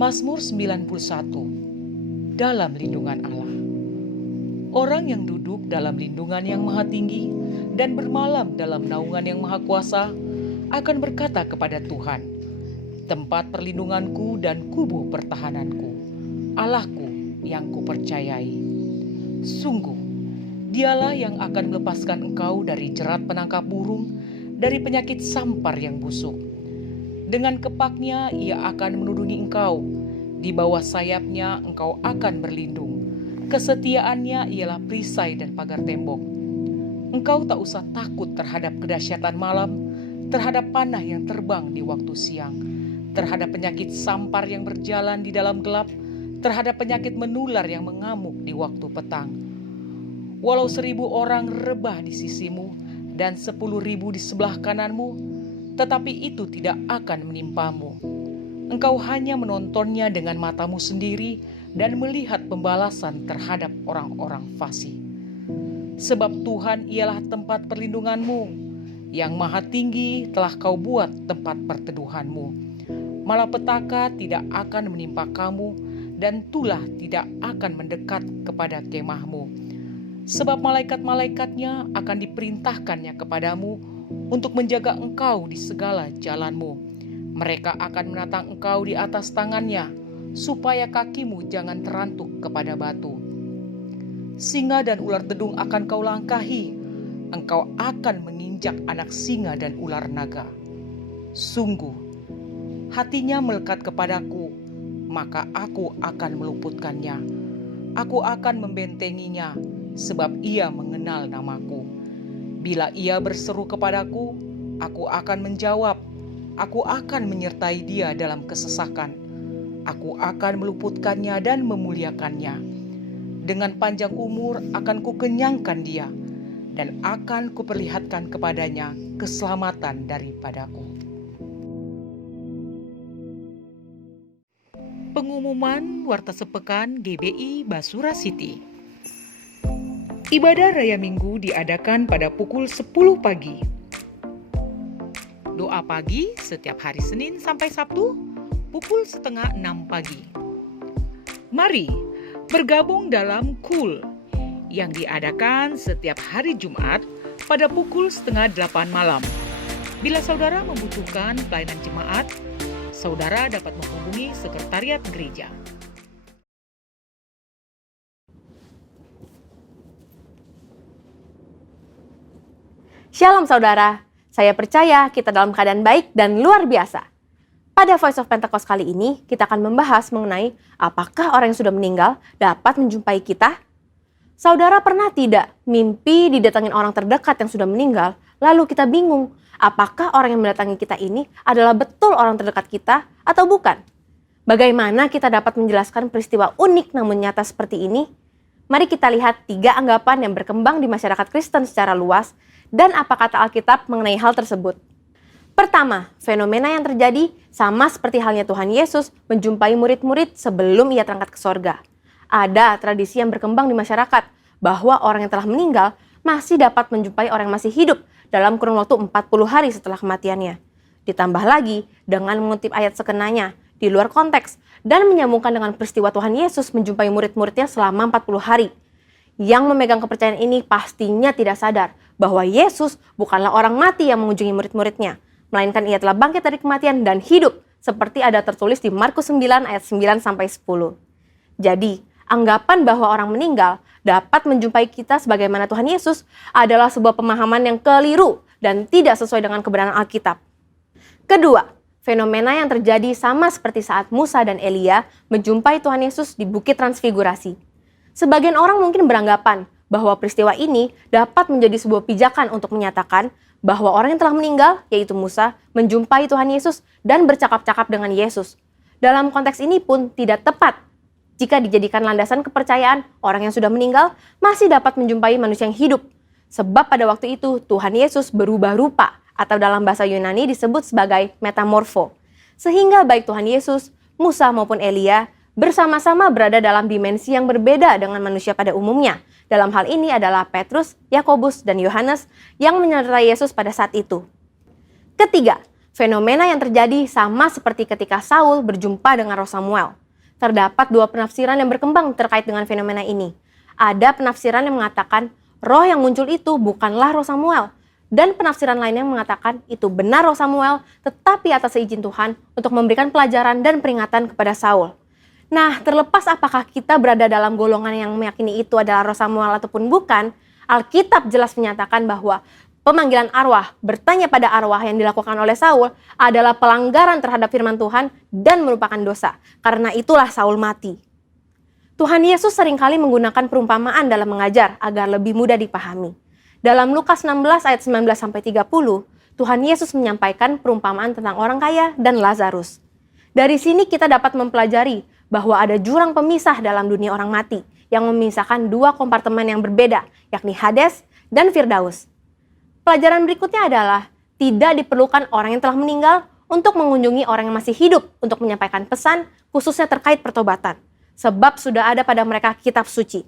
Mazmur 91. Dalam lindungan Allah. Orang yang duduk dalam lindungan yang maha tinggi dan bermalam dalam naungan yang maha kuasa akan berkata kepada Tuhan, tempat perlindunganku dan kubu pertahananku, Allahku yang kupercayai. Sungguh, dialah yang akan melepaskan engkau dari jerat penangkap burung, dari penyakit sampar yang busuk. Dengan kepaknya ia akan menudungi engkau, di bawah sayapnya engkau akan berlindung. Kesetiaannya ialah perisai dan pagar tembok. Engkau tak usah takut terhadap kedahsyatan malam, terhadap panah yang terbang di waktu siang, terhadap penyakit sampar yang berjalan di dalam gelap, terhadap penyakit menular yang mengamuk di waktu petang. Walau 1.000 orang rebah di sisimu dan 10.000 di sebelah kananmu, tetapi itu tidak akan menimpamu. Engkau hanya menontonnya dengan matamu sendiri dan melihat pembalasan terhadap orang-orang fasik. Sebab Tuhan ialah tempat perlindunganmu, yang maha tinggi telah kau buat tempat perteduhanmu. Malapetaka tidak akan menimpa kamu, dan tulah tidak akan mendekat kepada kemahmu. Sebab malaikat-malaikatnya akan diperintahkannya kepadamu untuk menjaga engkau di segala jalanmu. Mereka akan menatang engkau di atas tangannya, supaya kakimu jangan terantuk kepada batu. Singa dan ular dedung akan kau langkahi, engkau akan menginjak anak singa dan ular naga. Sungguh, hatinya melekat kepadaku, maka aku akan meluputkannya. Aku akan membentenginya, sebab ia mengenal namaku. Bila ia berseru kepadaku, aku akan menjawab. Aku akan menyertai dia dalam kesesakan. Aku akan meluputkannya dan memuliakannya. Dengan panjang umur akan kukenyangkan dia, dan akan kuperlihatkan kepadanya keselamatan daripadaku. Pengumuman Warta Sepekan GBI Basura City. Ibadah Raya Minggu diadakan pada pukul 10 pagi. Doa pagi setiap hari Senin sampai Sabtu pukul 5:30 pagi. Mari bergabung dalam KUL yang diadakan setiap hari Jumat pada pukul 7:30 malam. Bila saudara membutuhkan pelayanan jemaat, saudara dapat menghubungi sekretariat gereja. Shalom saudara, saya percaya kita dalam keadaan baik dan luar biasa. Pada Voice of Pentecost kali ini, kita akan membahas mengenai apakah orang yang sudah meninggal dapat menjumpai kita? Saudara pernah tidak mimpi didatangin orang terdekat yang sudah meninggal, lalu kita bingung, apakah orang yang mendatangi kita ini adalah betul orang terdekat kita atau bukan? Bagaimana kita dapat menjelaskan peristiwa unik namun nyata seperti ini? Mari kita lihat 3 anggapan yang berkembang di masyarakat Kristen secara luas, dan apa kata Alkitab mengenai hal tersebut. Pertama, fenomena yang terjadi sama seperti halnya Tuhan Yesus menjumpai murid-murid sebelum ia terangkat ke sorga. Ada tradisi yang berkembang di masyarakat bahwa orang yang telah meninggal masih dapat menjumpai orang yang masih hidup dalam kurun waktu 40 hari setelah kematiannya. Ditambah lagi dengan mengutip ayat sekenanya di luar konteks dan menyambungkan dengan peristiwa Tuhan Yesus menjumpai murid-muridnya selama 40 hari. Yang memegang kepercayaan ini pastinya tidak sadar bahwa Yesus bukanlah orang mati yang mengunjungi murid-muridnya, melainkan ia telah bangkit dari kematian dan hidup, seperti ada tertulis di Markus 9 ayat 9-10. Jadi, anggapan bahwa orang meninggal dapat menjumpai kita sebagaimana Tuhan Yesus adalah sebuah pemahaman yang keliru dan tidak sesuai dengan kebenaran Alkitab. Kedua, fenomena yang terjadi sama seperti saat Musa dan Elia menjumpai Tuhan Yesus di Bukit Transfigurasi. Sebagian orang mungkin beranggapan bahwa peristiwa ini dapat menjadi sebuah pijakan untuk menyatakan bahwa orang yang telah meninggal, yaitu Musa, menjumpai Tuhan Yesus dan bercakap-cakap dengan Yesus. Dalam konteks ini pun tidak tepat jika dijadikan landasan kepercayaan orang yang sudah meninggal masih dapat menjumpai manusia yang hidup. Sebab pada waktu itu Tuhan Yesus berubah rupa, atau dalam bahasa Yunani disebut sebagai metamorfo. Sehingga baik Tuhan Yesus, Musa maupun Elia bersama-sama berada dalam dimensi yang berbeda dengan manusia pada umumnya. Dalam hal ini adalah Petrus, Yakobus, dan Yohanes yang menyertai Yesus pada saat itu. Ketiga, Fenomena yang terjadi sama seperti ketika Saul berjumpa dengan roh Samuel. Terdapat dua penafsiran yang berkembang terkait dengan fenomena ini. Ada penafsiran yang mengatakan roh yang muncul itu bukanlah roh Samuel, dan penafsiran lain yang mengatakan itu benar roh Samuel, tetapi atas izin Tuhan untuk memberikan pelajaran dan peringatan kepada Saul. Nah, terlepas apakah kita berada dalam golongan yang meyakini itu adalah roh Samuel ataupun bukan, Alkitab jelas menyatakan bahwa pemanggilan arwah, bertanya pada arwah yang dilakukan oleh Saul adalah pelanggaran terhadap firman Tuhan dan merupakan dosa. Karena itulah Saul mati. Tuhan Yesus seringkali menggunakan perumpamaan dalam mengajar agar lebih mudah dipahami. Dalam Lukas 16 ayat 19-30, Tuhan Yesus menyampaikan perumpamaan tentang orang kaya dan Lazarus. Dari sini kita dapat mempelajari bahwa ada jurang pemisah dalam dunia orang mati yang memisahkan dua kompartemen yang berbeda, yakni Hades dan Firdaus. Pelajaran berikutnya adalah tidak diperlukan orang yang telah meninggal untuk mengunjungi orang yang masih hidup untuk menyampaikan pesan khususnya terkait pertobatan, sebab sudah ada pada mereka kitab suci.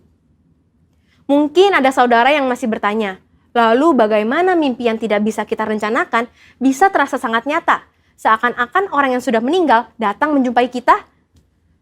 Mungkin ada saudara yang masih bertanya, lalu bagaimana mimpi yang tidak bisa kita rencanakan bisa terasa sangat nyata, seakan-akan orang yang sudah meninggal datang menjumpai kita?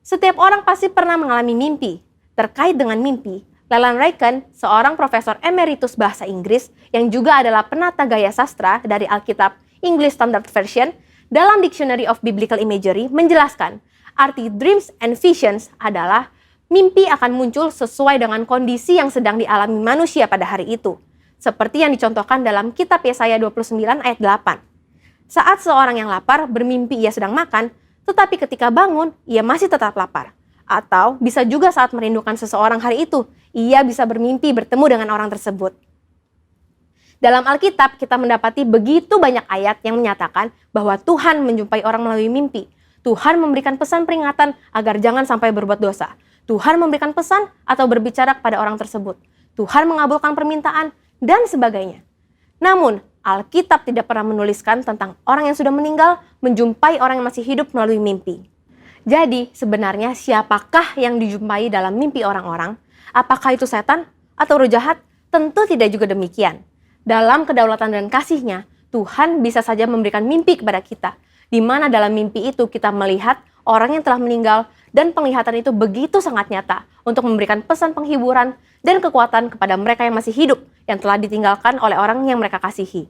Setiap orang pasti pernah mengalami mimpi. Terkait dengan mimpi, Leland Ryken, seorang profesor emeritus bahasa Inggris yang juga adalah penata gaya sastra dari Alkitab English Standard Version, dalam Dictionary of Biblical Imagery menjelaskan, arti dreams and visions adalah mimpi akan muncul sesuai dengan kondisi yang sedang dialami manusia pada hari itu, seperti yang dicontohkan dalam kitab Yesaya 29 ayat 8. Saat seorang yang lapar bermimpi ia sedang makan, tetapi ketika bangun ia masih tetap lapar. Atau bisa juga saat merindukan seseorang hari itu, ia bisa bermimpi bertemu dengan orang tersebut. Dalam Alkitab kita mendapati begitu banyak ayat yang menyatakan bahwa Tuhan menjumpai orang melalui mimpi. Tuhan memberikan pesan peringatan agar jangan sampai berbuat dosa. Tuhan memberikan pesan atau berbicara kepada orang tersebut. Tuhan mengabulkan permintaan dan sebagainya. Namun, Alkitab tidak pernah menuliskan tentang orang yang sudah meninggal menjumpai orang yang masih hidup melalui mimpi. Jadi, sebenarnya siapakah yang dijumpai dalam mimpi orang-orang? Apakah itu setan atau roh jahat? Tentu tidak juga demikian. Dalam kedaulatan dan kasih-Nya, Tuhan bisa saja memberikan mimpi kepada kita, di mana dalam mimpi itu kita melihat orang yang telah meninggal dan penglihatan itu begitu sangat nyata untuk memberikan pesan penghiburan dan kekuatan kepada mereka yang masih hidup yang telah ditinggalkan oleh orang yang mereka kasihi.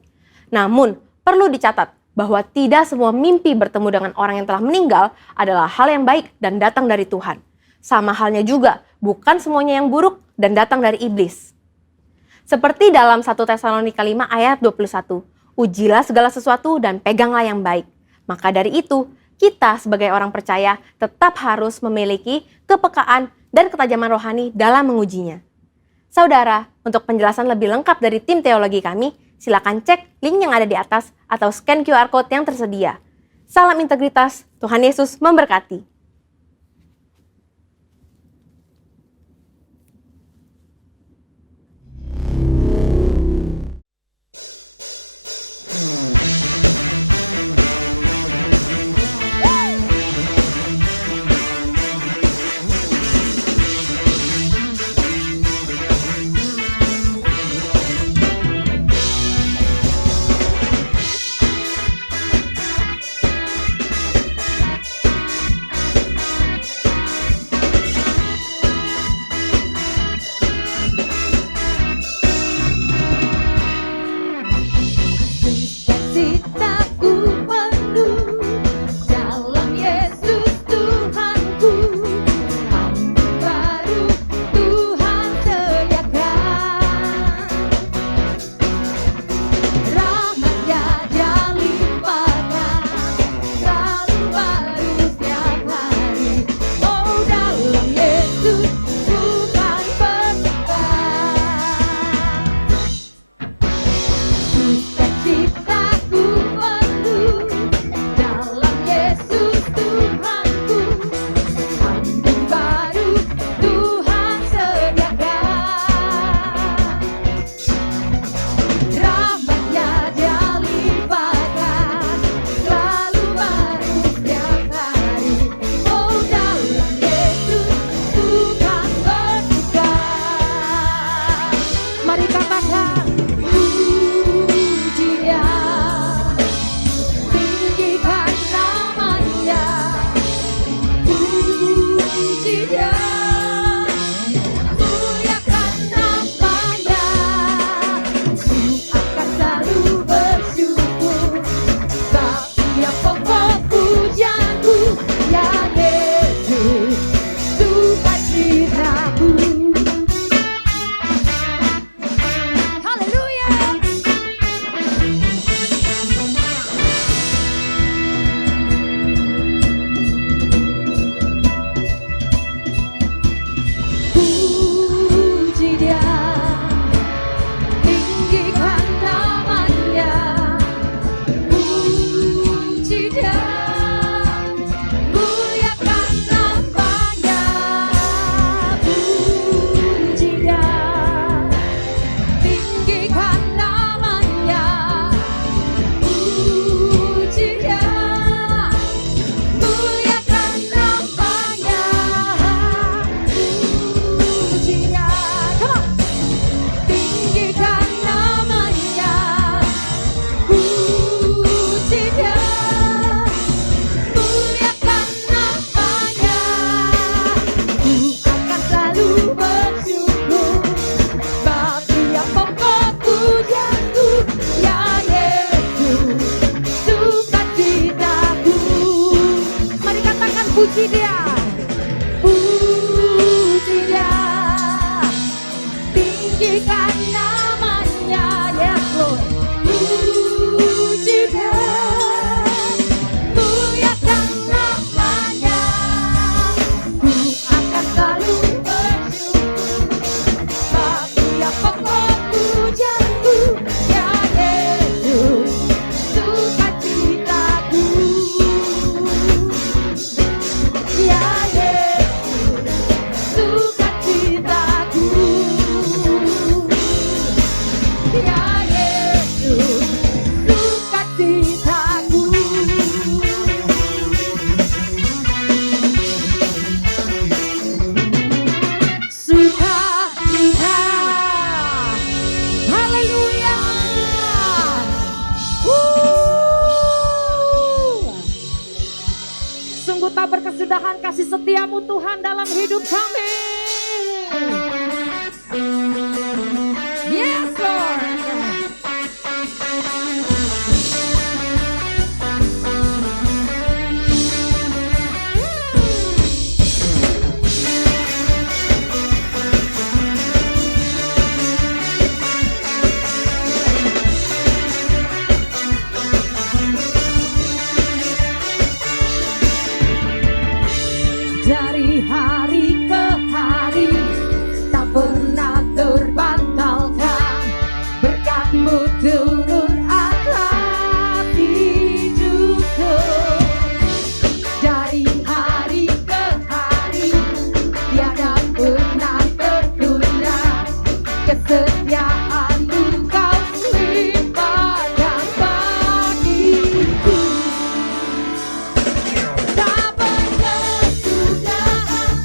Namun, perlu dicatat bahwa tidak semua mimpi bertemu dengan orang yang telah meninggal adalah hal yang baik dan datang dari Tuhan. Sama halnya juga, bukan semuanya yang buruk dan datang dari iblis. Seperti dalam 1 Tesalonika 5 ayat 21, ujilah segala sesuatu dan peganglah yang baik. Maka dari itu, kita sebagai orang percaya tetap harus memiliki kepekaan dan ketajaman rohani dalam mengujinya. Saudara, untuk penjelasan lebih lengkap dari tim teologi kami, silakan cek link yang ada di atas atau scan QR Code yang tersedia. Salam integritas, Tuhan Yesus memberkati. puji dia, puji dia, tinggikan namanya, yes Lord. Puji dia, muliakan namanya, ku akan selalu bersyukur. Tapi yang pokok pujianku, ya Yesus, sukacitaku. Ya Yesus, sukacitaku. Ya Yesus, sukacitaku. Sukacita, haleluya. Sungguh tak berkesudahan kasih setiamu Tuhan dalam hidup kami. Yes Lord. Dari hari ke hari tak pernah terbantahkan, berkat-Mu turun atas hidupku. Dari hari ke hari tiada pernah tertunda, kesetiaan-Mu Kau limpahkan bagiku. Tak berkesudahan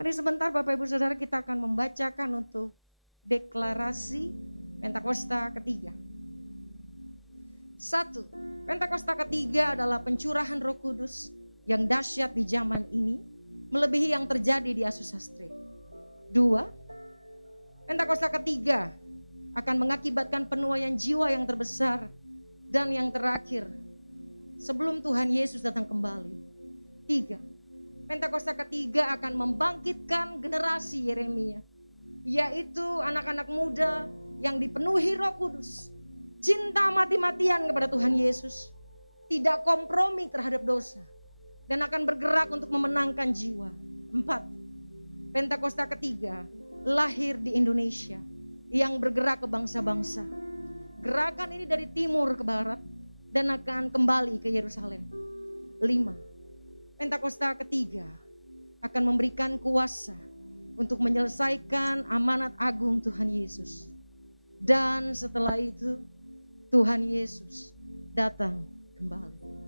Mari sebentar Bapak Ibu Saudara kita akan membacakan untuk deklarasi Pentakosta ketiga. 1. Pentakosta ketiga adalah pencurahan Roh Kudus yang dahsyat di zaman ini, melebihi yang terjadi di Azusa Street. 2. Pentakosta ketiga akan mengakibatkan penuaian jiwa yang terbesar dan yang terakhir sebelum Tuhan Yesus datang kembali. 3. Pentakosta ketiga akan membangkitkan generasi Yeremia, yaitu anak-anak muda yang dipenuhi Roh Kudus, cinta mati-matian kepada Tuhan Yesus, tidak kompromi terhadap dosa, dan akan bergerak untuk memenangkan jiwa. 4. Pentakosta ketiga lahir di Indonesia yang bergerak ke bangsa-bangsa. Gerakan ini dari timur ke barat dan akan kembali ke Yerusalem. 5. Pentakosta ketiga akan memberikan kuasa untuk menyelesaikan amanat agung Tuhan Yesus. Dan setelah itu Tuhan Yesus datang kembali.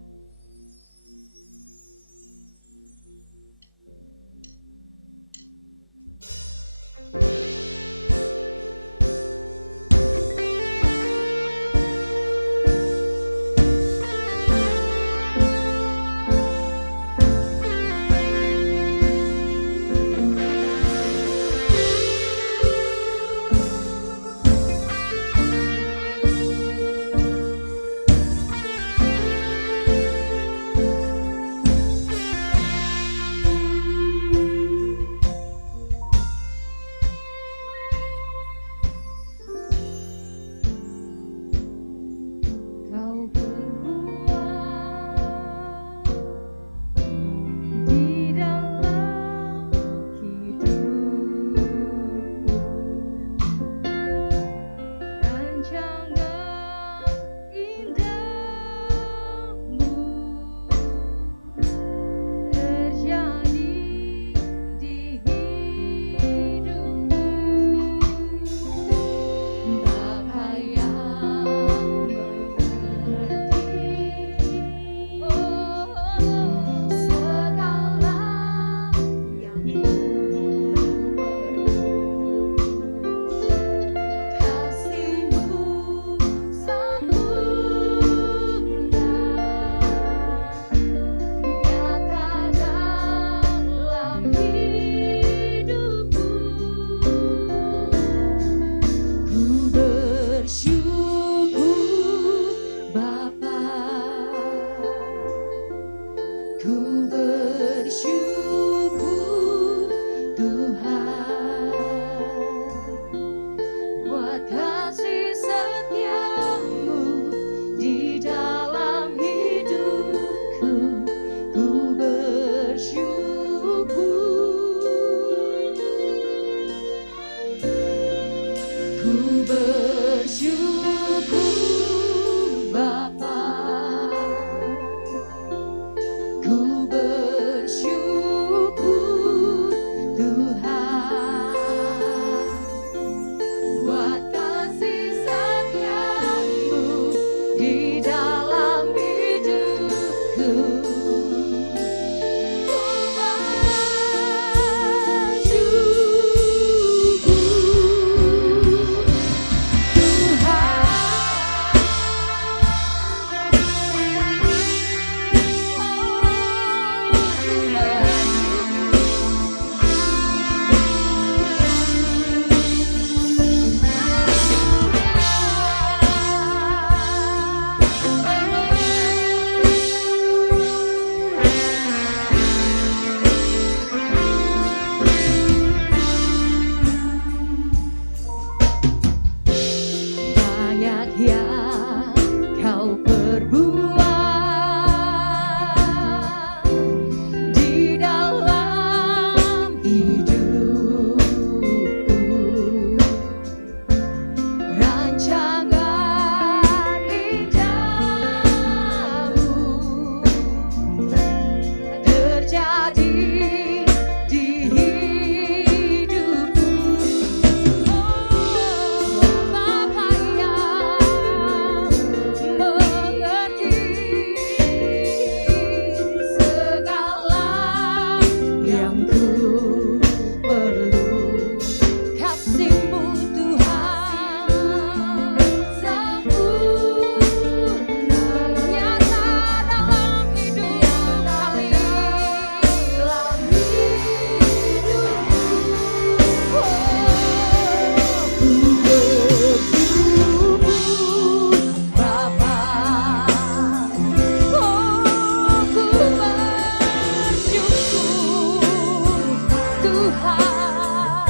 Tuhan,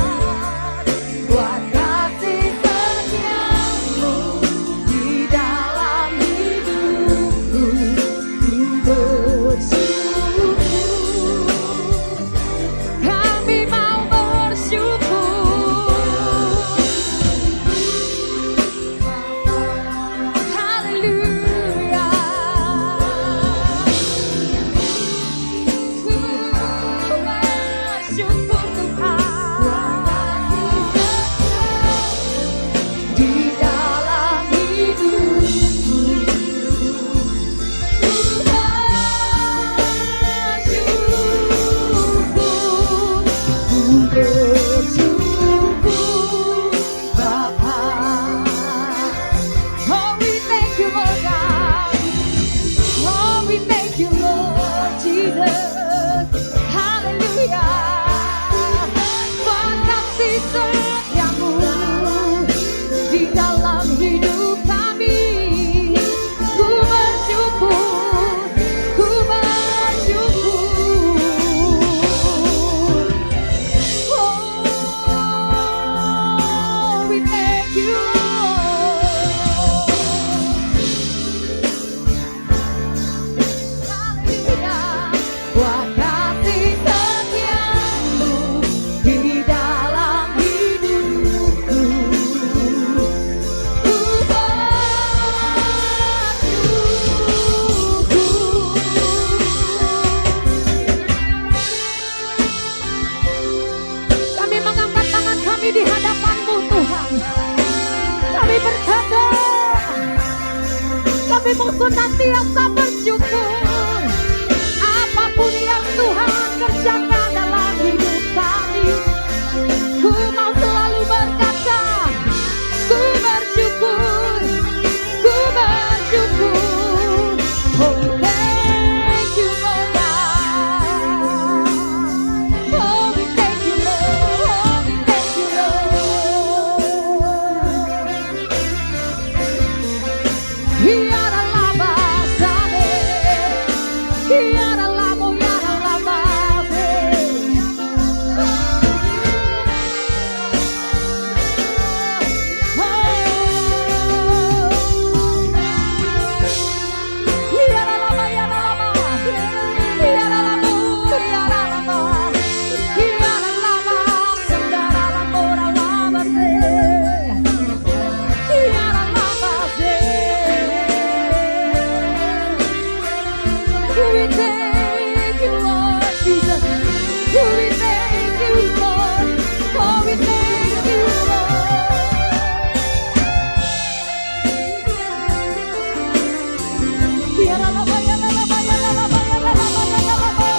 buat kasih setiamu di dalam hidupku. Ku bersyukur, kami mau bersyukur. Haleluya. Ku bersyukur Tuhan, di dalam hidupku. Ku bersyukur Bapa. Oh, we thank you, Lord God. Oh, we thank you, Lord Jesus. Hallelujah. Buat kasih setiamu di dalam hidup kami. Ku bersyukur, ku bersyukur. Oh, we thank you, Lord. Haleluya. Buat kasih setiamu di dalam hidupku. Ku bersyukur. Kami mengangkat tangan kami di hadapan-Mu Tuhan. Kami berkata, kami mau senantiasa bersyukur. Apapun yang Tuhan kerjakan dalam hidup kami, ku mau selalu berkata, ku bersyukur, ku bersyukur. Oh, thank you, Lord God. Oh, we thank you, Lord. Oh, we thank you, Lord. Hiara lava sane, hiara lavo, hiara lava se. Hiara lava, hiara lava, hiara lavo, hiara lava, hiara lava, sandara lamora lava se. Hiara lava se. We thank you, Lord Jesus. We thank you, Lord. Oh, we thank you, Lord. Hiara lava, hiara lava, hiara lava, hiara lava, hiara lava.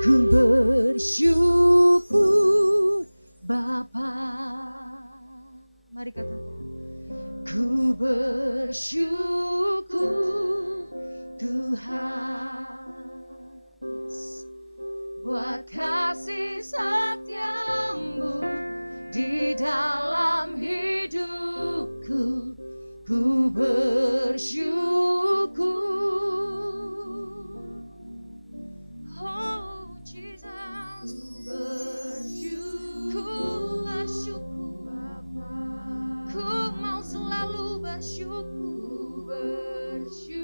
Ku bersyukur Bapa. Mari katakan. Ku bersyukur Tuhan, yes, buat kasih setiamu di dalam hidupku. Ku bersyukur. Oh Jesus, ku bersyukur Bapa. Ku mau selalu bersyukur, bersyukur.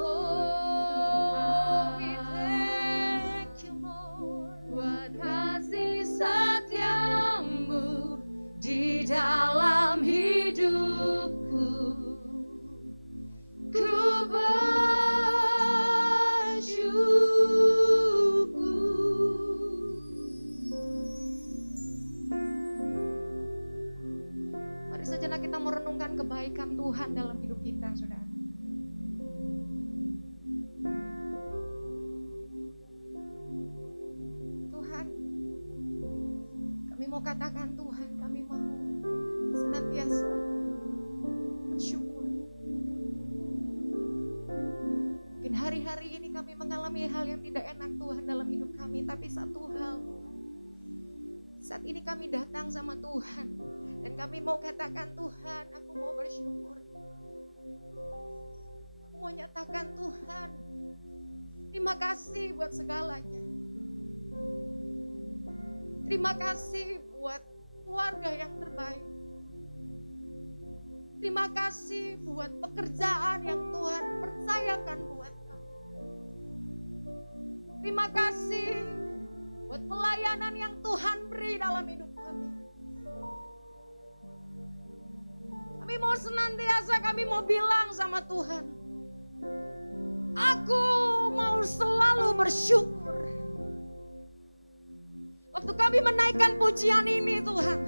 Oh, we thank you Lord, buat kasih setiamu di dalam hidupku. Ku bersyukur. Mari sejenak kita merenungkan kebaikan Tuhan dalam hidup kita, saudara. Tuhan, kami mau katakan Tuhan, kami mau senantiasa bersyukur. Mungkin hari-hari ini kami mengalami mengalami hal yang tidak enak Tuhan dalam hidup kami. Tapi satu hal Tuhan, saat ini kami datang sama Tuhan. Dan kami mau katakan, Tuhan, aku mau bersyukur. Aku mau nyatakan, Tuhan, terima kasih buat segalanya. Terima kasih buat keluarga yang terbaik. Terima kasih buat pekerjaan yang Tuhan percayakan buat kami. Terima kasih buat pelayanan yang Tuhan beri dalam hidup kami. Kami mau senantiasa, kami mau bilang sama Tuhan, aku mau selalu bersyukur. Waktu kami menaikkan pujian ini Tuhan,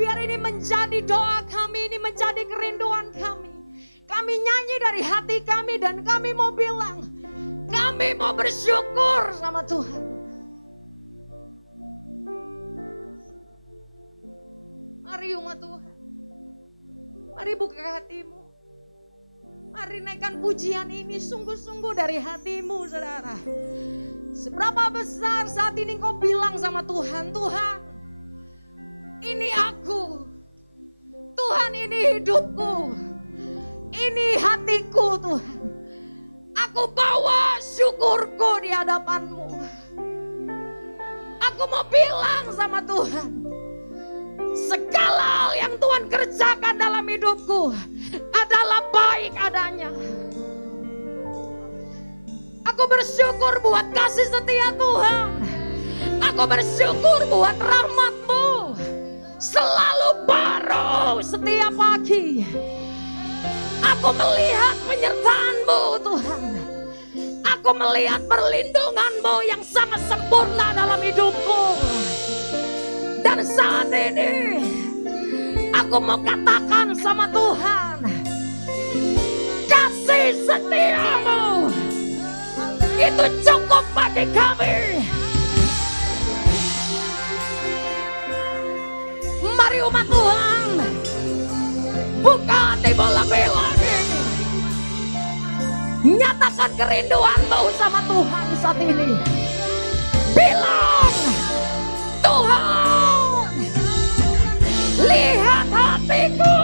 biar ini menjadi doa kami, ini menjadi kerinduan kami. Kami nyanyi dari hati kami dan kami mau bilang, kami mau bersyukur sama Tuhan. Mari umat Tuhan, mari buka hatimu. Mari naikkan pujian ini sungguh-sungguh dari hatimu, saudara. Seberapa besar saat ini kau bilang sama Tuhan, Tuhan, ini aku, Tuhan ini hidupku, ini hatiku Tuhan. Aku bawa syukurku di hadapan-Mu. Aku mau bilang sama Tuhan, segala hal yang Tuhan kerjakan dalam hidupku adalah baik adanya. Aku bersyukur buat kasih setia Tuhan. Aku bersyukur buat rahmat-Mu. Selalu baru setiap pagi. Aku melihat penyertaan-Mu Tuhan. Aku melihat perlindungan-Mu yang sangat sempurna dalam hidupku. Dan saat ini aku mau katakan sama Tuhan, kasih setia-Mu itu cukup bagi kami. Mari umat Tuhan, buka hatimu lebih lagi. Nyatakan kerinduanmu sama Tuhan saat ini. Bilang, Tuhan, lihat hatiku.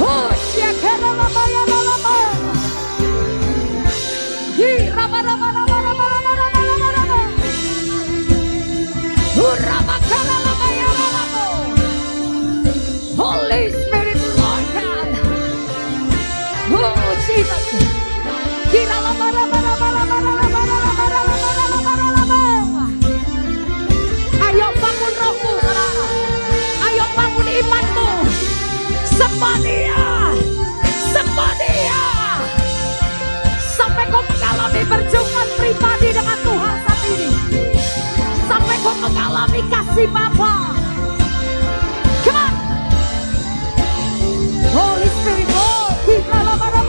Oh, siakara lama ya lama. Hi rama rama rama rama rama rama rama. Rama kara lama ya lama. Holy Spirit, Lord God. Oh, Jesus. Kira lama rama rama rama rama rama rama rama. Ayo bangun rohmu, saudara. Ayo bangun imanmu. Sembah Dia, sembah Dia, sampai kau mengalami perjumpaan pribadi dengan Tuhan saat ini, sampai kau mengalami kasih Bapa. Come on, Holy Spirit, oh, kita lama.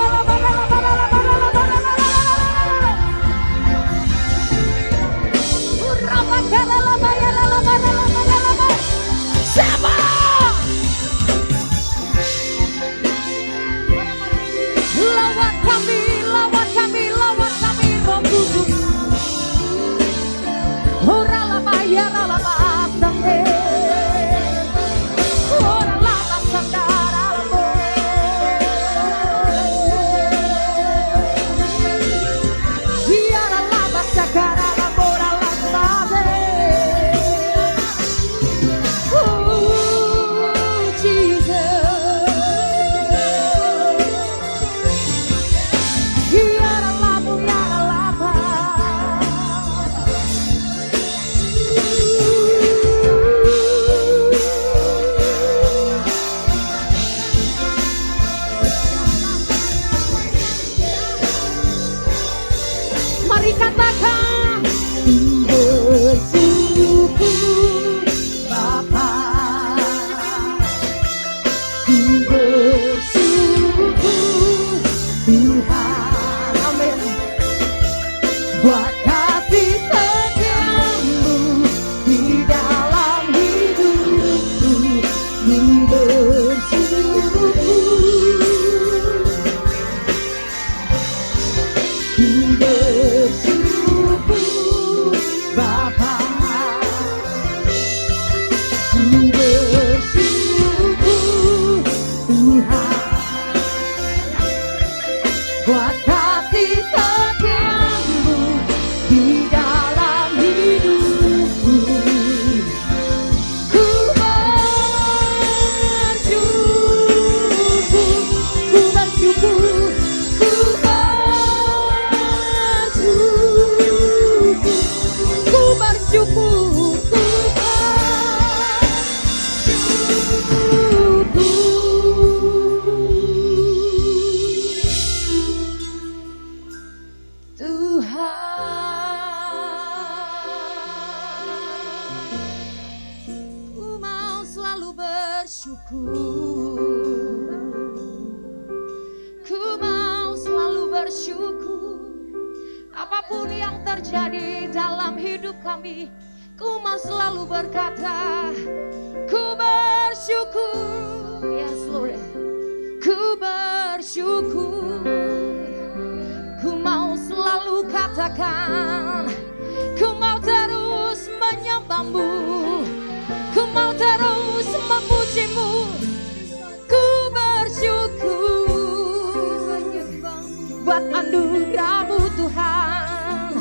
Siapa? Lawat kami, Roh Kudus. Ora lama ya lama sampai. Ora lama saudaramu. Biar lama sekarang ora lama. Mari katakan, bersyukur Bapa, bersyukur Tuhan, amin. Buat kasih setiamu di dalam hidupku, bersyukur. bersyukur. Apapun yang terjadi dalam hidup kami, ku mau selalu berkata, ku bersyukur. Yes Lord, ku bersyukur. Ku mau selalu katakan, ku mau terus menyembahmu, ku mau terus memujimu. Ku bersyukur buat anugerah-Mu Tuhan,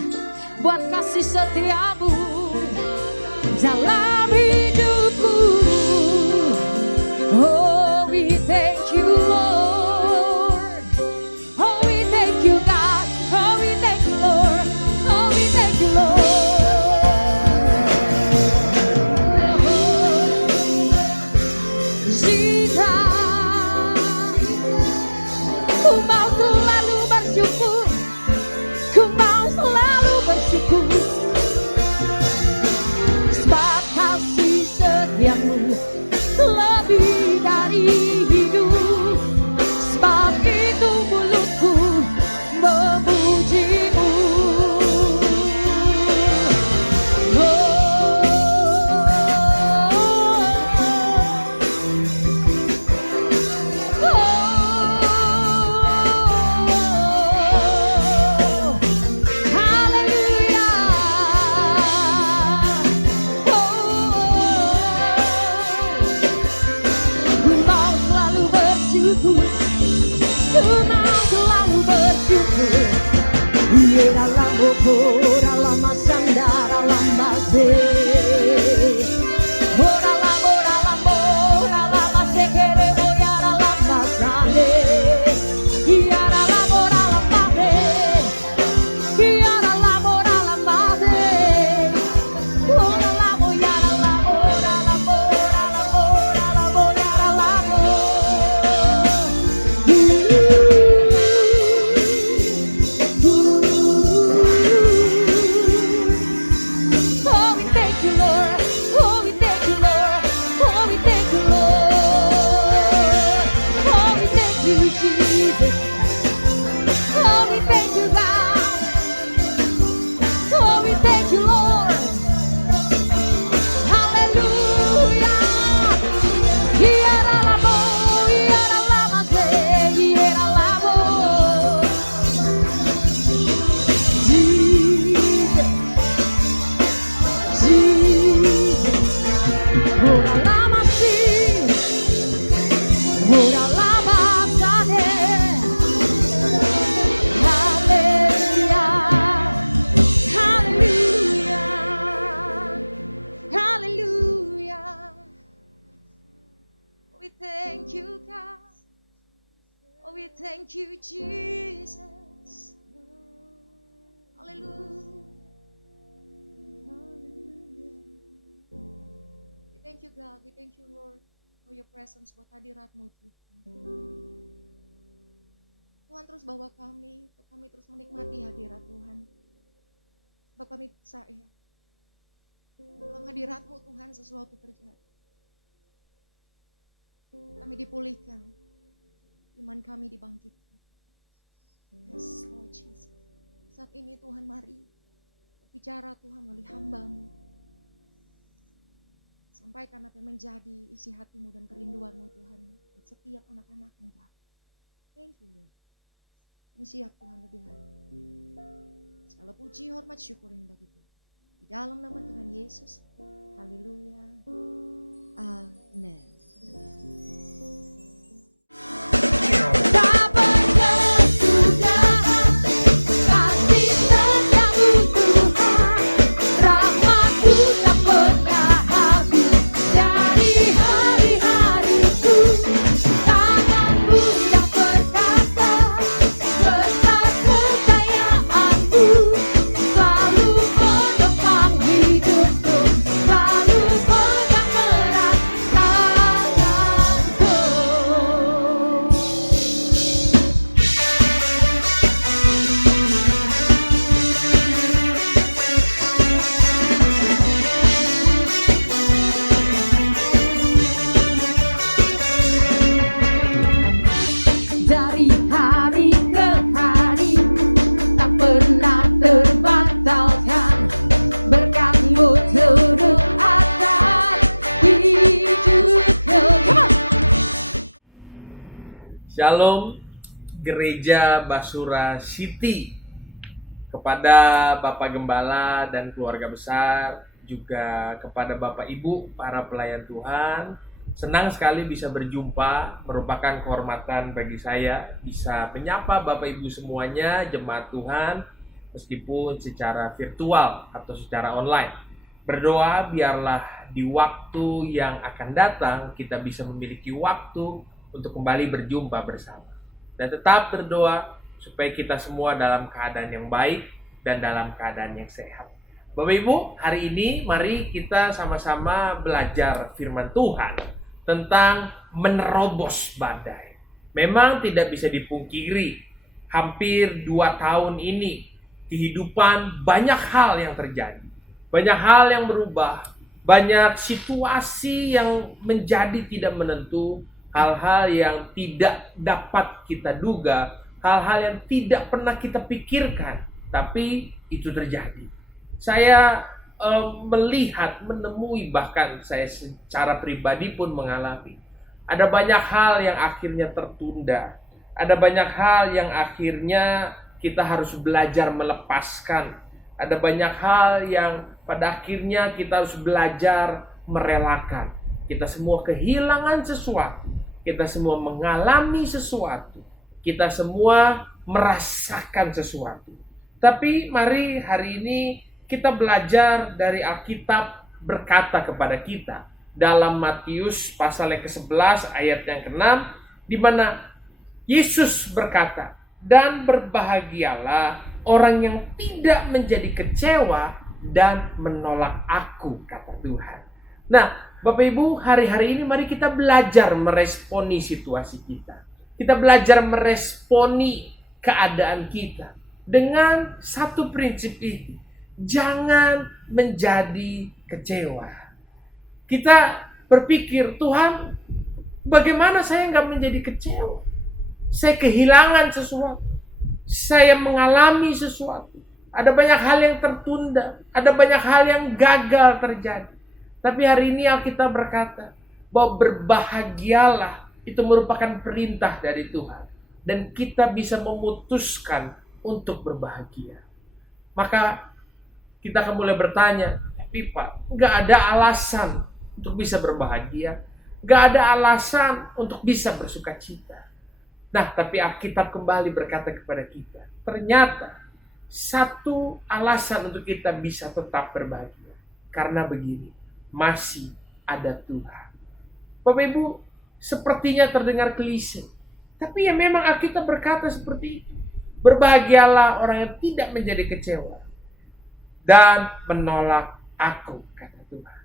buat kasih setia-Mu dalam hidupku. Oh, we thank you Lord. Oh, we thank you God. Oh, we thank you Lord. Oh, we thank you Lord. Jesus, ku mau selalu bersyukur. Ku mau selalu bersyukur. Sebab kasih setiamu lebih dari hidup. Sebab itu mulutku memujimu. Thank you, Jesus. Hallelujah. We thank you, God. We thank you, Lord, for your presence, buat hadirat-Mu, Tuhan. Tuhan terus bawa kami, untuk kami terus menikmati hadirat Tuhan. Sebab kami percaya, dalam hadirat-Mu Tuhan sesuatu terjadi. Kami dipulihkan, iman kami dibangkitkan. Yes, Lord Jesus. Saat ini Tuhan mari bicara Tuhan melalui hamba-Mu. Sampaikan apa yang menjadi isi hati-Mu dan kerinduan-Mu Tuhan buat setiap anak-anak-Mu Bapa. Thank you Lord. Kami siap Tuhan lebih lagi. Segala puji, hormat, syukur yang bagi Tuhan. Di dalam nama Tuhan Yesus. Haleluya. Amen. Shalom Gereja Basura City, kepada Bapak Gembala dan keluarga besar, juga kepada Bapak Ibu para pelayan Tuhan. Senang sekali bisa berjumpa, merupakan kehormatan bagi saya bisa menyapa Bapak Ibu semuanya, jemaat Tuhan, meskipun secara virtual atau secara online. Berdoa biarlah di waktu yang akan datang kita bisa memiliki waktu untuk kembali berjumpa bersama. Dan tetap berdoa supaya kita semua dalam keadaan yang baik dan dalam keadaan yang sehat. Bapak Ibu, hari ini mari kita sama-sama belajar firman Tuhan tentang menerobos badai. Memang tidak bisa dipungkiri, hampir 2 tahun ini kehidupan banyak hal yang terjadi. Banyak hal yang berubah, banyak situasi yang menjadi tidak menentu, hal-hal yang tidak dapat kita duga, hal-hal yang tidak pernah kita pikirkan, tapi itu terjadi. Saya melihat, menemui, bahkan saya secara pribadi pun mengalami. Ada banyak hal yang akhirnya tertunda. Ada banyak hal yang akhirnya kita harus belajar melepaskan. Ada banyak hal yang pada akhirnya kita harus belajar merelakan. Kita semua kehilangan sesuatu. Kita semua mengalami sesuatu. Kita semua merasakan sesuatu. Tapi mari hari ini kita belajar dari Alkitab berkata kepada kita dalam Matius pasal yang ke-11 ayat yang ke-6, di mana Yesus berkata, "Dan berbahagialah orang yang tidak menjadi kecewa dan menolak aku," kata Tuhan. Nah, Bapak Ibu, hari-hari ini mari kita belajar meresponi situasi kita. Kita belajar meresponi keadaan kita dengan satu prinsip ini. Jangan menjadi kecewa. Kita berpikir, Tuhan, bagaimana saya nggak menjadi kecewa? Saya kehilangan sesuatu. Saya mengalami sesuatu. Ada banyak hal yang tertunda. Ada banyak hal yang gagal terjadi. Tapi hari ini Alkitab berkata bahwa berbahagialah itu merupakan perintah dari Tuhan. Dan kita bisa memutuskan untuk berbahagia. Maka kita akan mulai bertanya, tapi Pak, nggak ada alasan untuk bisa berbahagia. Nggak ada alasan untuk bisa bersuka cita. Nah, tapi Alkitab kembali berkata kepada kita, ternyata satu alasan untuk kita bisa tetap berbahagia. Karena begini, masih ada Tuhan. Bapak Ibu, sepertinya terdengar klise. Tapi ya memang Alkitab berkata seperti itu. Berbahagialah orang yang tidak menjadi kecewa dan menolak aku, kata Tuhan.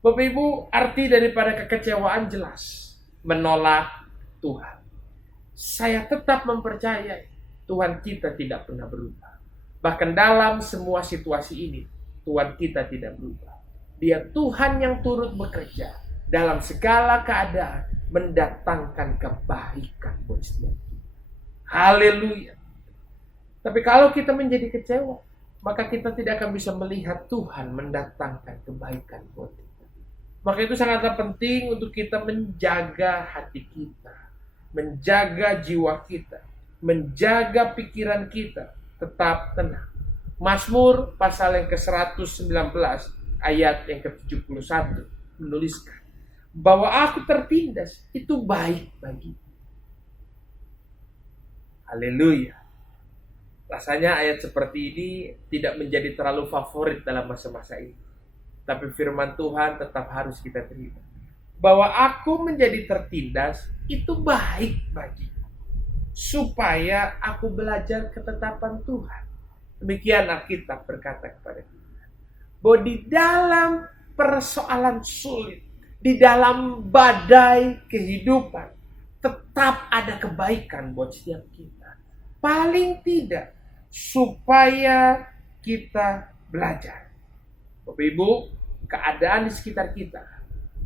Bapak Ibu, arti daripada kekecewaan jelas. Menolak Tuhan. Saya tetap mempercayai Tuhan kita tidak pernah berubah. Bahkan dalam semua situasi ini, Tuhan kita tidak berubah. Dia Tuhan yang turut bekerja dalam segala keadaan, mendatangkan kebaikan buat setiap kita. Haleluya. Tapi kalau kita menjadi kecewa, maka kita tidak akan bisa melihat Tuhan mendatangkan kebaikan buat kita. Maka itu sangatlah penting untuk kita menjaga hati kita, menjaga jiwa kita, menjaga pikiran kita tetap tenang. Mazmur pasal yang ke-119 ayat yang ke-71 menuliskan bahwa aku tertindas itu baik bagi. Haleluya. Rasanya ayat seperti ini tidak menjadi terlalu favorit dalam masa-masa ini. Tapi firman Tuhan tetap harus kita terima. Bahwa aku menjadi tertindas itu baik bagiku. Supaya aku belajar ketetapan Tuhan. Demikian Alkitab berkata kepada kita. Bahwa di dalam persoalan sulit, di dalam badai kehidupan, tetap ada kebaikan buat setiap kita. Paling tidak, supaya kita belajar. Bapak Ibu, keadaan di sekitar kita,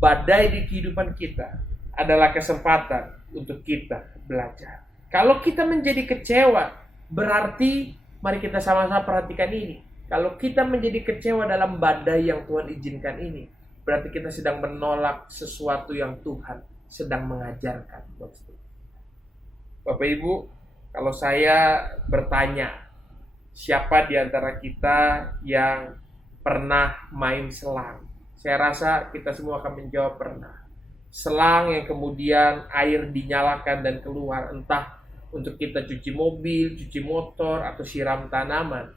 badai di kehidupan kita, adalah kesempatan untuk kita belajar. Kalau kita menjadi kecewa, berarti mari kita sama-sama perhatikan ini. Kalau kita menjadi kecewa dalam badai yang Tuhan izinkan ini, berarti kita sedang menolak sesuatu yang Tuhan sedang mengajarkan. Bapak Ibu, kalau saya bertanya, siapa di antara kita yang pernah main selang? Saya rasa kita semua akan menjawab pernah. Selang yang kemudian air dinyalakan dan keluar, entah untuk kita cuci mobil, cuci motor, atau siram tanaman.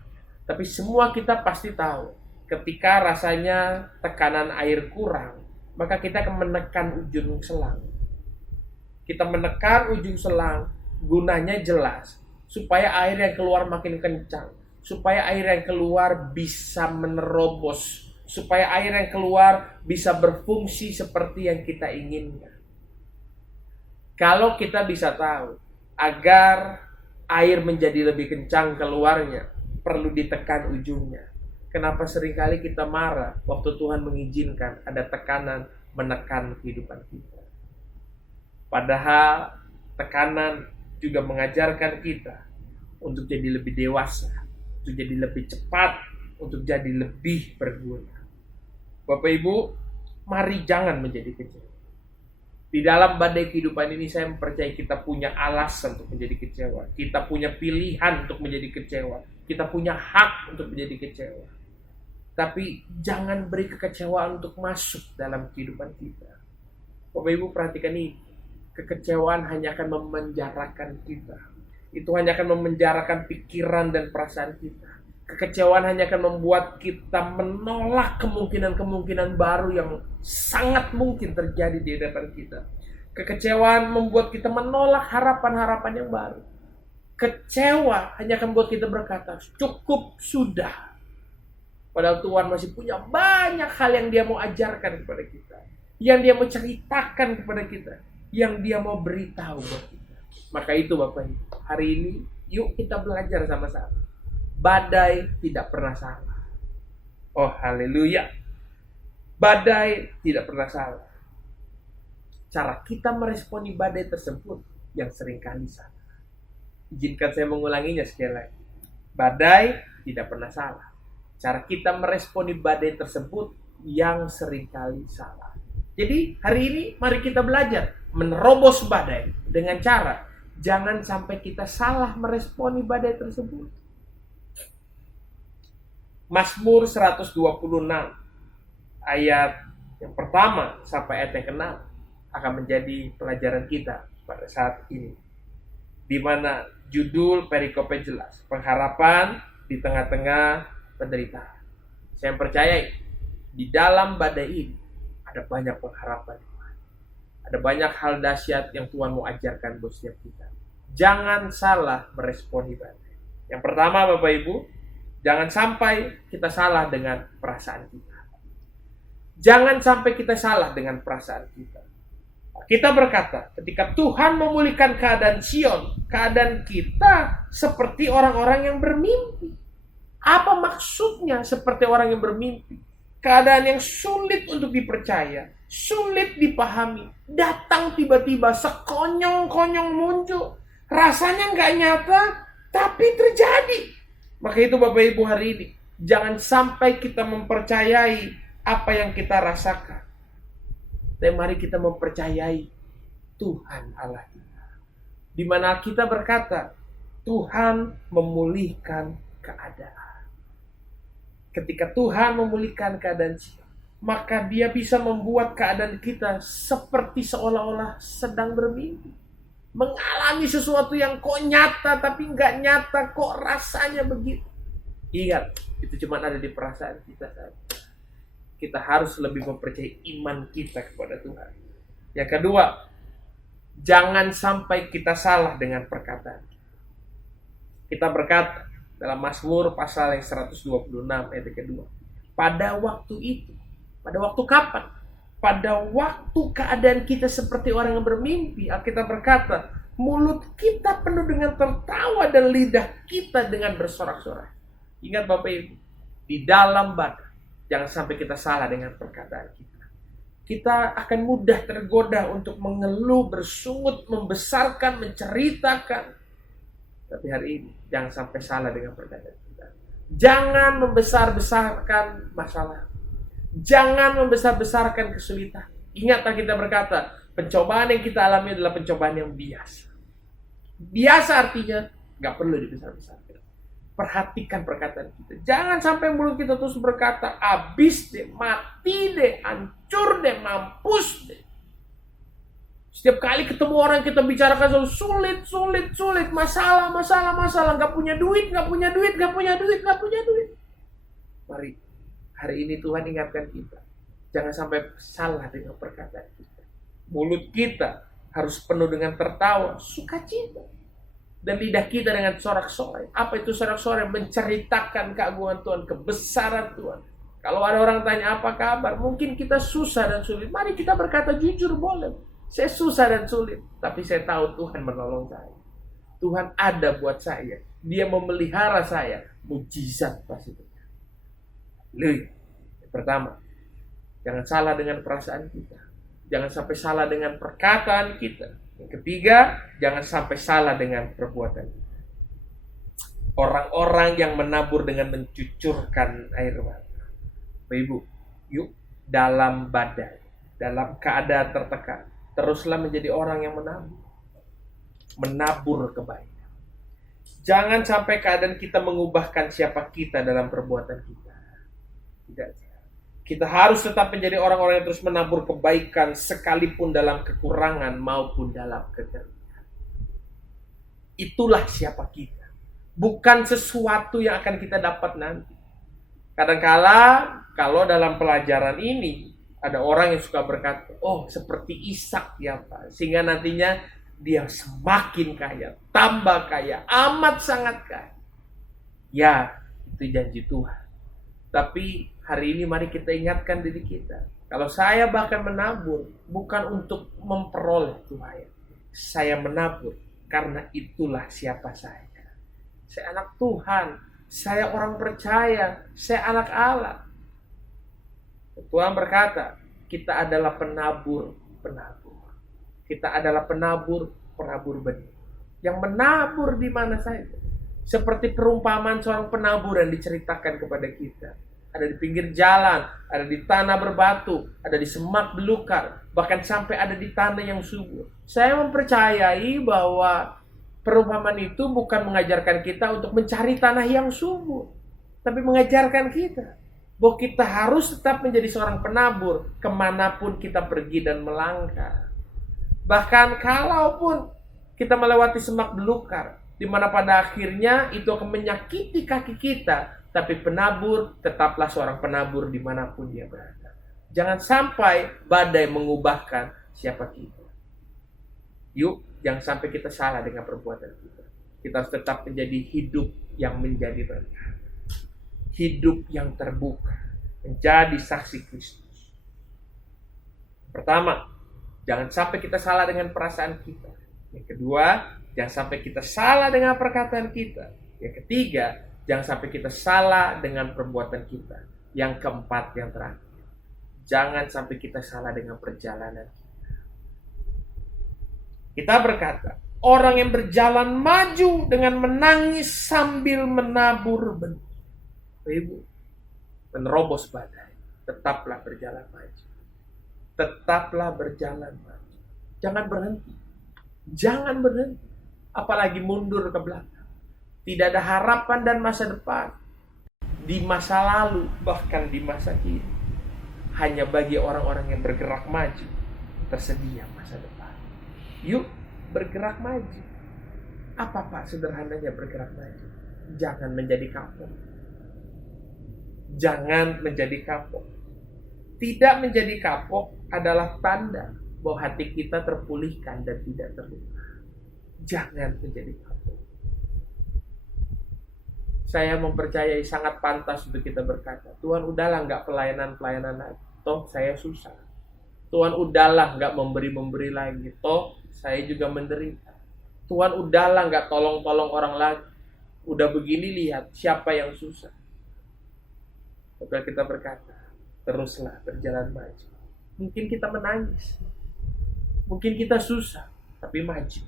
Tapi semua kita pasti tahu, ketika rasanya tekanan air kurang, maka kita akan menekan ujung selang. Kita menekan ujung selang, gunanya jelas, supaya air yang keluar makin kencang, supaya air yang keluar bisa menerobos, supaya air yang keluar bisa berfungsi seperti yang kita inginkan. Kalau kita bisa tahu, agar air menjadi lebih kencang keluarnya, perlu ditekan ujungnya. Kenapa seringkali kita marah waktu Tuhan mengizinkan ada tekanan menekan kehidupan kita? Padahal tekanan juga mengajarkan kita untuk jadi lebih dewasa, untuk jadi lebih cepat, untuk jadi lebih berguna. Bapak Ibu, mari jangan menjadi kecewa. Di dalam badai kehidupan ini saya percaya kita punya alasan untuk menjadi kecewa. Kita punya pilihan untuk menjadi kecewa. Kita punya hak untuk menjadi kecewa. Tapi jangan beri kekecewaan untuk masuk dalam kehidupan kita. Bapak Ibu perhatikan ini. Kekecewaan hanya akan memenjarakan kita. Itu hanya akan memenjarakan pikiran dan perasaan kita. Kekecewaan hanya akan membuat kita menolak kemungkinan-kemungkinan baru yang sangat mungkin terjadi di hadapan kita. Kekecewaan membuat kita menolak harapan-harapan yang baru. Kecewa hanya akan membuat kita berkata, cukup sudah. Padahal Tuhan masih punya banyak hal yang Dia mau ajarkan kepada kita. Yang Dia mau ceritakan kepada kita. Yang Dia mau beritahu buat kita. Maka itu Bapak Ibu, hari ini yuk kita belajar sama-sama. Badai tidak pernah salah. Oh haleluya. Badai tidak pernah salah. Cara kita meresponi badai tersebut yang seringkali salah. Izinkan saya mengulanginya sekali lagi. Badai tidak pernah salah. Cara kita meresponi badai tersebut yang seringkali salah. Jadi hari ini mari kita belajar menerobos badai dengan cara jangan sampai kita salah meresponi badai tersebut. Mazmur 126 ayat yang pertama sampai ayat yang ke-6 akan menjadi pelajaran kita pada saat ini. Di mana judul perikopnya jelas, pengharapan di tengah-tengah penderitaan. Saya percaya di dalam badai ini ada banyak pengharapan. Ada banyak hal dahsyat yang Tuhan mau ajarkan buat setiap kita. Jangan salah meresponi badai. Yang pertama Bapak Ibu, jangan sampai kita salah dengan perasaan kita. Jangan sampai kita salah dengan perasaan kita. Kita berkata, ketika Tuhan memulihkan keadaan Sion, keadaan kita seperti orang-orang yang bermimpi. Apa maksudnya seperti orang yang bermimpi? Keadaan yang sulit untuk dipercaya, sulit dipahami, datang tiba-tiba sekonyong-konyong muncul. Rasanya nggak nyata, tapi terjadi. Maka itu Bapak Ibu hari ini, jangan sampai kita mempercayai apa yang kita rasakan. Dan mari kita mempercayai Tuhan Allah kita. Di mana kita berkata, Tuhan memulihkan keadaan. Ketika Tuhan memulihkan keadaan Sion, maka Dia bisa membuat keadaan kita seperti seolah-olah sedang bermimpi. Mengalami sesuatu yang kok nyata tapi nggak nyata, kok rasanya begitu. Ingat, itu cuma ada di perasaan kita saja. Kita harus lebih mempercayai iman kita kepada Tuhan. Yang kedua, jangan sampai kita salah dengan perkataan. Kita berkata dalam Mazmur pasal yang 126 ayat kedua. Pada waktu itu, pada waktu kapan? Pada waktu keadaan kita seperti orang yang bermimpi, Alkitab berkata, mulut kita penuh dengan tertawa dan lidah kita dengan bersorak-sorai. Ingat Bapak Ibu, di dalam badai, jangan sampai kita salah dengan perkataan kita. Kita akan mudah tergoda untuk mengeluh, bersungut, membesarkan, menceritakan. Tapi hari ini, jangan sampai salah dengan perkataan kita. Jangan membesar-besarkan masalah. Jangan membesar-besarkan kesulitan. Ingat kita berkata, pencobaan yang kita alami adalah pencobaan yang biasa. Biasa artinya nggak perlu dibesar-besarkan. Perhatikan perkataan kita. Jangan sampai mulut kita terus berkata, abis deh, mati deh, hancur deh, mampus deh. Setiap kali ketemu orang kita bicarakan selalu sulit, masalah, nggak punya duit. Mari, hari ini Tuhan ingatkan kita, jangan sampai salah dengan perkataan kita. Mulut kita harus penuh dengan tertawa, sukacita. Dan lidah kita dengan sorak-sorai. Apa itu sorak-sorai? Menceritakan keagungan Tuhan, kebesaran Tuhan. Kalau ada orang tanya apa kabar, mungkin kita susah dan sulit. Mari kita berkata jujur boleh. Saya susah dan sulit, tapi saya tahu Tuhan menolong saya. Tuhan ada buat saya. Dia memelihara saya. Mujizat pasti. Pertama, jangan salah dengan perasaan kita. Jangan sampai salah dengan perkataan kita. Yang ketiga, jangan sampai salah dengan perbuatan kita. Orang-orang yang menabur dengan mencucurkan air mata. Ibu, yuk dalam badai, dalam keadaan tertekan, teruslah menjadi orang yang menabur kebaikan. Jangan sampai keadaan kita mengubahkan siapa kita dalam perbuatan kita. Tidak. Kita harus tetap menjadi orang-orang yang terus menabur kebaikan sekalipun dalam kekurangan maupun dalam kekeringan. Itulah siapa kita. Bukan sesuatu yang akan kita dapat nanti. Kadang-kala kalau dalam pelajaran ini ada orang yang suka berkata, oh seperti Ishak ya Pak, sehingga nantinya dia semakin kaya, tambah kaya, amat sangat kaya. Ya, itu janji Tuhan. Tapi hari ini mari kita ingatkan diri kita. Kalau saya bahkan menabur, bukan untuk memperoleh Tuhan. Saya menabur karena itulah siapa saya. Saya anak Tuhan. Saya orang percaya. Saya anak Allah. Tuhan berkata, kita adalah penabur. Kita adalah penabur benih. Yang menabur di mana saja. Seperti perumpamaan seorang penabur yang diceritakan kepada kita. Ada di pinggir jalan, ada di tanah berbatu, ada di semak belukar, bahkan sampai ada di tanah yang subur. Saya mempercayai bahwa perumpamaan itu bukan mengajarkan kita untuk mencari tanah yang subur, tapi mengajarkan kita bahwa kita harus tetap menjadi seorang penabur kemanapun kita pergi dan melangkah. Bahkan kalaupun kita melewati semak belukar, di mana pada akhirnya itu akan menyakiti kaki kita, tapi penabur tetaplah seorang penabur dimanapun dia berada. Jangan sampai badai mengubahkan siapa kita. Yuk, jangan sampai kita salah dengan perbuatan kita. Kita harus tetap menjadi hidup yang menjadi berkat. Hidup yang terbuka, menjadi saksi Kristus. Pertama, jangan sampai kita salah dengan perasaan kita. Yang kedua, jangan sampai kita salah dengan perkataan kita. Yang ketiga, jangan sampai kita salah dengan perbuatan kita. Yang keempat, yang terakhir, jangan sampai kita salah dengan perjalanan kita. Kita berkata, orang yang berjalan maju dengan menangis sambil menabur benih. Ibu, menerobos badai, tetaplah berjalan maju. Tetaplah berjalan maju. Jangan berhenti. Jangan berhenti. Apalagi mundur ke belakang. Tidak ada harapan dan masa depan. Di masa lalu, bahkan di masa kini. Hanya bagi orang-orang yang bergerak maju, tersedia masa depan. Yuk, bergerak maju. Apa Pak sederhananya bergerak maju? Jangan menjadi kapok. Jangan menjadi kapok. Tidak menjadi kapok adalah tanda bahwa hati kita terpulihkan dan tidak terluka. Jangan menjadi kapok. Saya mempercayai sangat pantas untuk kita berkata, Tuhan udahlah nggak pelayanan lagi, toh saya susah. Tuhan udahlah nggak memberi lagi, toh saya juga menderita. Tuhan udahlah nggak tolong orang lagi, udah begini lihat siapa yang susah. Tapi kita berkata, teruslah berjalan maju. Mungkin kita menangis, mungkin kita susah, tapi maju.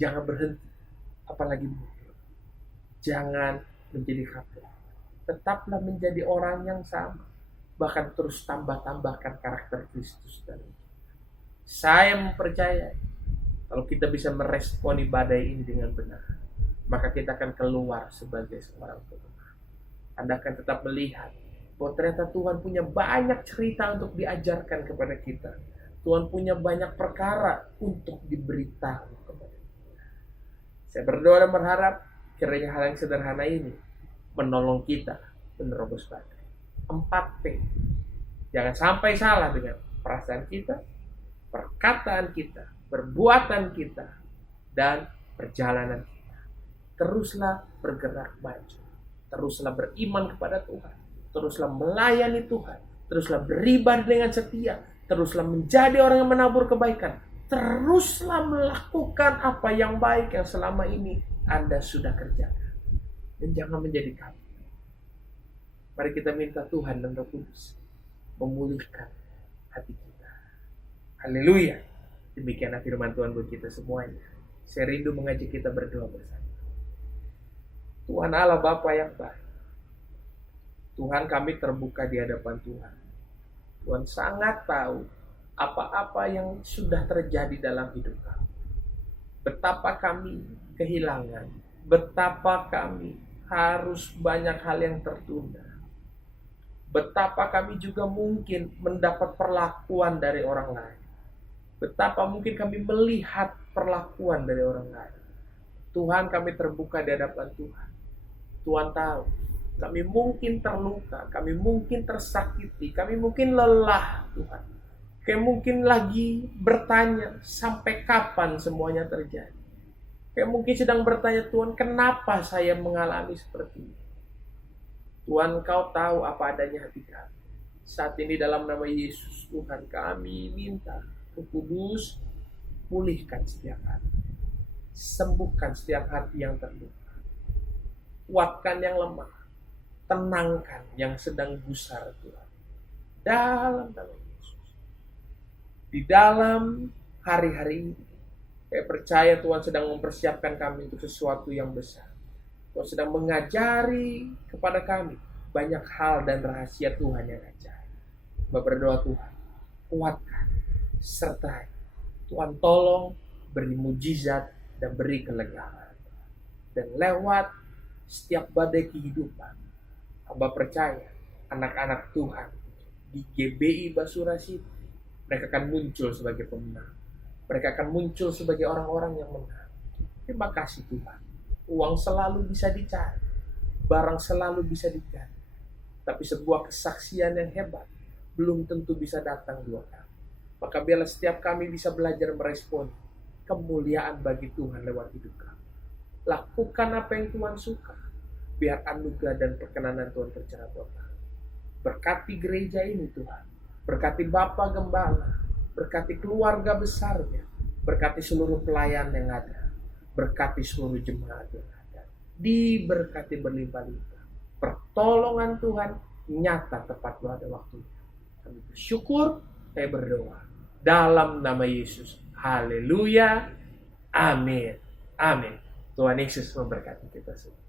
Jangan berhenti, apalagi mundur. Jangan menjadi kapok. Tetaplah menjadi orang yang sama. bahkan terus tambahkan karakter Kristus dalam kita. Saya mempercayai kalau kita bisa meresponi badai ini dengan benar, maka kita akan keluar sebagai seorang pemenang. Anda akan tetap melihat bahwa ternyata Tuhan punya banyak cerita untuk diajarkan kepada kita. Tuhan punya banyak perkara untuk diberitahu kepada kita. Saya berdoa dan berharap kiranya hal yang sederhana ini menolong kita menerobos badai. 4P. Jangan sampai salah dengan perasaan kita, perkataan kita, perbuatan kita, dan perjalanan kita. Teruslah bergerak maju. Teruslah beriman kepada Tuhan. Teruslah melayani Tuhan. Teruslah beribadah dengan setia. Teruslah menjadi orang yang menabur kebaikan. Teruslah melakukan apa yang baik yang selama ini Anda sudah kerjakan. Dan jangan menjadi kalah. Mari kita minta Tuhan dan Roh Kudus memulihkan hati kita. Haleluya. Demikianlah firman Tuhan buat kita semuanya. Saya rindu mengajak kita berdoa bersama. Tuhan Allah Bapa yang baik. Tuhan, kami terbuka di hadapan Tuhan. Tuhan sangat tahu apa-apa yang sudah terjadi dalam hidup kami. Betapa kami kehilangan. Betapa kami harus banyak hal yang tertunda. Betapa kami juga mungkin mendapat perlakuan dari orang lain. Betapa mungkin kami melihat perlakuan dari orang lain. Tuhan, kami terbuka di hadapan Tuhan. Tuhan tahu, kami mungkin terluka, kami mungkin tersakiti, kami mungkin lelah, Tuhan. Kami mungkin lagi bertanya, sampai kapan semuanya terjadi? Kami mungkin sedang bertanya, Tuhan, kenapa saya mengalami seperti ini? Tuhan, Kau tahu apa adanya hati kami. Saat ini dalam nama Yesus, Tuhan, kami minta Roh Kudus, pulihkan setiap hati. Sembuhkan setiap hati yang terluka. Kuatkan yang lemah. Tenangkan yang sedang gusar, Tuhan. Dalam nama Yesus. Di dalam hari-hari ini, saya percaya Tuhan sedang mempersiapkan kami untuk sesuatu yang besar. Tuhan sedang mengajari kepada kami banyak hal dan rahasia Tuhan yang ajaib. Berdoa Tuhan, kuatkan, sertai. Tuhan tolong, beri mujizat dan beri kelegaan. Dan lewat setiap badai kehidupan, hamba percaya anak-anak Tuhan di GBI Basura City, mereka akan muncul sebagai pemenang. Mereka akan muncul sebagai orang-orang yang menang. Terima kasih Tuhan. Uang selalu bisa dicari, barang selalu bisa diganti. Tapi sebuah kesaksian yang hebat belum tentu bisa datang dua kali. Maka biarlah setiap kami bisa belajar merespon kemuliaan bagi Tuhan lewat hidup kami. Lakukan apa yang Tuhan suka. Biar anugerah dan perkenanan Tuhan tercerah buat kami. Berkati gereja ini Tuhan. Berkati Bapak Gembala. Berkati keluarga besarnya. Berkati seluruh pelayan yang ada. Berkati seluruh jemaat yang ada. Diberkati berlimpah-limpah. Pertolongan Tuhan nyata tepat pada waktunya. Kami bersyukur, saya berdoa. Dalam nama Yesus. Haleluya. Amin. Amin. Tuhan Yesus memberkati kita semua.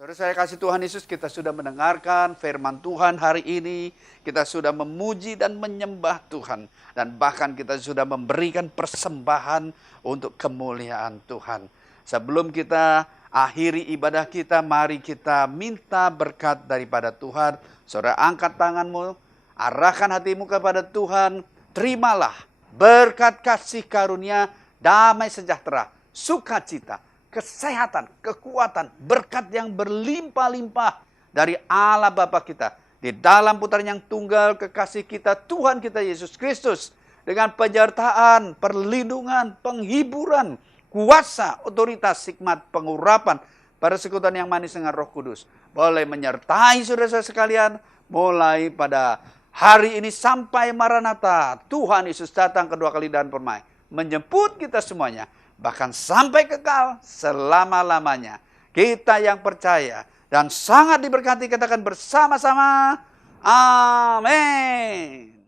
Saudara saya kasih Tuhan Yesus, kita sudah mendengarkan firman Tuhan hari ini. Kita sudah memuji dan menyembah Tuhan. Dan bahkan kita sudah memberikan persembahan untuk kemuliaan Tuhan. Sebelum kita akhiri ibadah kita, mari kita minta berkat daripada Tuhan. Saudara angkat tanganmu, arahkan hatimu kepada Tuhan. Terimalah berkat kasih karunia, damai sejahtera, sukacita, kesehatan, kekuatan, berkat yang berlimpah-limpah dari Allah Bapa kita. Di dalam putaran yang tunggal kekasih kita, Tuhan kita Yesus Kristus. Dengan penyertaan, perlindungan, penghiburan, kuasa, otoritas, hikmat, pengurapan, persekutuan yang manis dengan Roh Kudus. Boleh menyertai saudara-saudara sekalian, mulai pada hari ini sampai Maranatha. Tuhan Yesus datang kedua kali dan permai. Menjemput kita semuanya. Bahkan sampai kekal selama-lamanya. Kita yang percaya dan sangat diberkati katakan bersama-sama. Amin.